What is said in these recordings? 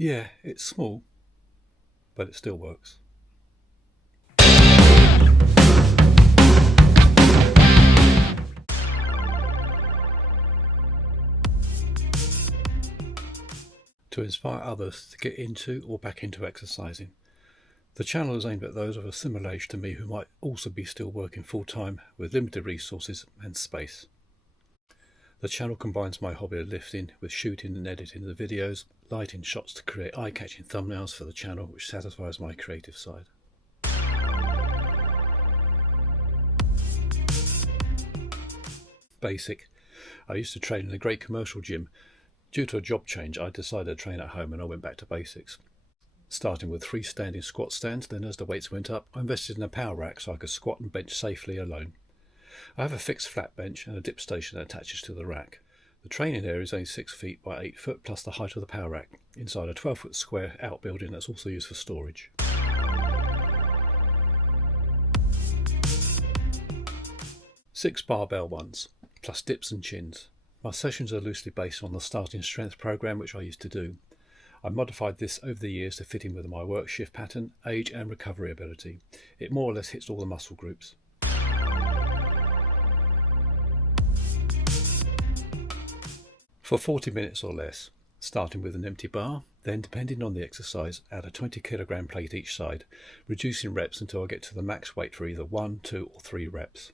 Yeah, it's small, but it still works. To inspire others to get into or back into exercising. The channel is aimed at those of a similar age to me who might also be still working full-time with limited resources and space. The channel combines my hobby of lifting with shooting and editing the videos, lighting shots to create eye-catching thumbnails for the channel, which satisfies my creative side. Basic. I used to train in a great commercial gym. Due to a job change, I decided to train at home and I went back to basics. Starting with 3 standing squat stands, then as the weights went up, I invested in a power rack so I could squat and bench safely alone. I have a fixed flat bench and a dip station that attaches to the rack. The training area is only 6 feet by 8 foot plus the height of the power rack, inside a 12-foot square outbuilding that's also used for storage. Six barbell ones, plus dips and chins. My sessions are loosely based on the starting strength program which I used to do. I modified this over the years to fit in with my work shift pattern, age and recovery ability. It more or less hits all the muscle groups. For 40 minutes or less, starting with an empty bar, then depending on the exercise, add a 20 kilogram plate each side, reducing reps until I get to the max weight for either 1, 2 or 3 reps.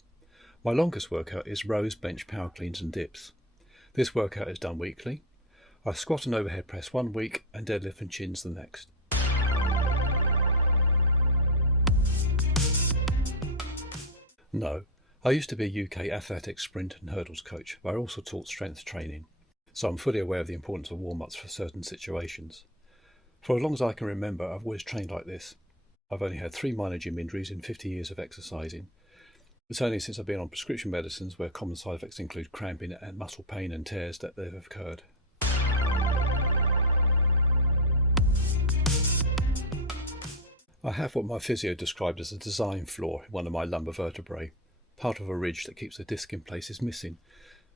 My longest workout is rows, bench, power cleans and dips. This workout is done weekly. I squat and overhead press 1 week and deadlift and chins the next. No, I used to be a UK athletics, sprint and hurdles coach, but I also taught strength training, so I'm fully aware of the importance of warm-ups for certain situations. For as long as I can remember, I've always trained like this. I've only had 3 minor gym injuries in 50 years of exercising. It's only since I've been on prescription medicines, where common side effects include cramping and muscle pain and tears, that they've occurred. I have what my physio described as a design flaw in one of my lumbar vertebrae. Part of a ridge that keeps the disc in place is missing,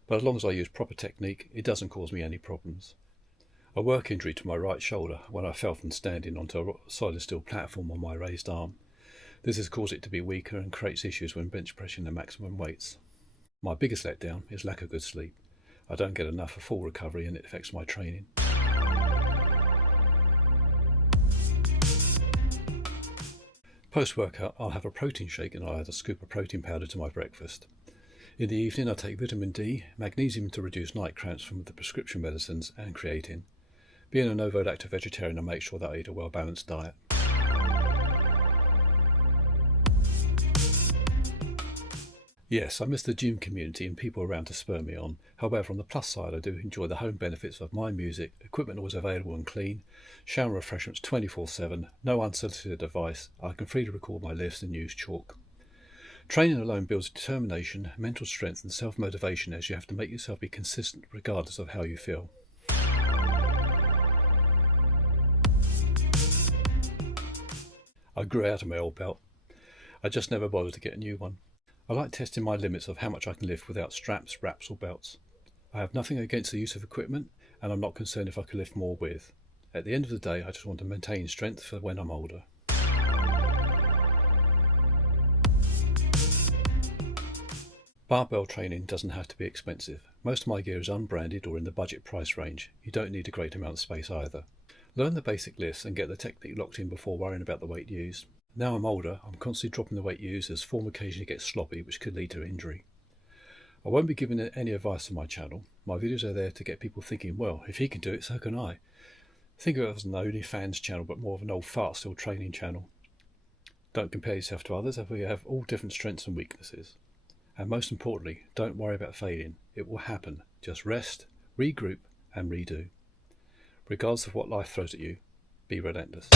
but as long as I use proper technique, it doesn't cause me any problems. A work injury to my right shoulder when I fell from standing onto a solid steel platform on my raised arm. This has caused it to be weaker and creates issues when bench pressing the maximum weights. My biggest letdown is lack of good sleep. I don't get enough for full recovery and it affects my training. Post-workout, I'll have a protein shake and I'll add a scoop of protein powder to my breakfast. In the evening, I take vitamin D, magnesium to reduce night cramps from the prescription medicines, and creatine. Being an overt-active vegetarian, I make sure that I eat a well-balanced diet. Yes, I miss the gym community and people around to spur me on. However, on the plus side, I do enjoy the home benefits of my music, equipment always available and clean, shower refreshments 24/7, no unsolicited advice, I can freely record my lifts and use chalk. Training alone builds determination, mental strength and self-motivation, as you have to make yourself be consistent regardless of how you feel. I grew out of my old belt. I just never bothered to get a new one. I like testing my limits of how much I can lift without straps, wraps or belts. I have nothing against the use of equipment, and I'm not concerned if I can lift more with. At the end of the day, I just want to maintain strength for when I'm older. Barbell training doesn't have to be expensive. Most of my gear is unbranded or in the budget price range. You don't need a great amount of space either. Learn the basic lifts and get the technique locked in before worrying about the weight used. Now I'm older, I'm constantly dropping the weight used as form occasionally gets sloppy, which could lead to injury. I won't be giving any advice on my channel. My videos are there to get people thinking, well, if he can do it, so can I. Think of it as an OnlyFans channel, but more of an old fart still training channel. Don't compare yourself to others, as we have all different strengths and weaknesses. And most importantly, don't worry about failing. It will happen. Just rest, regroup and redo. Regardless of what life throws at you, be relentless.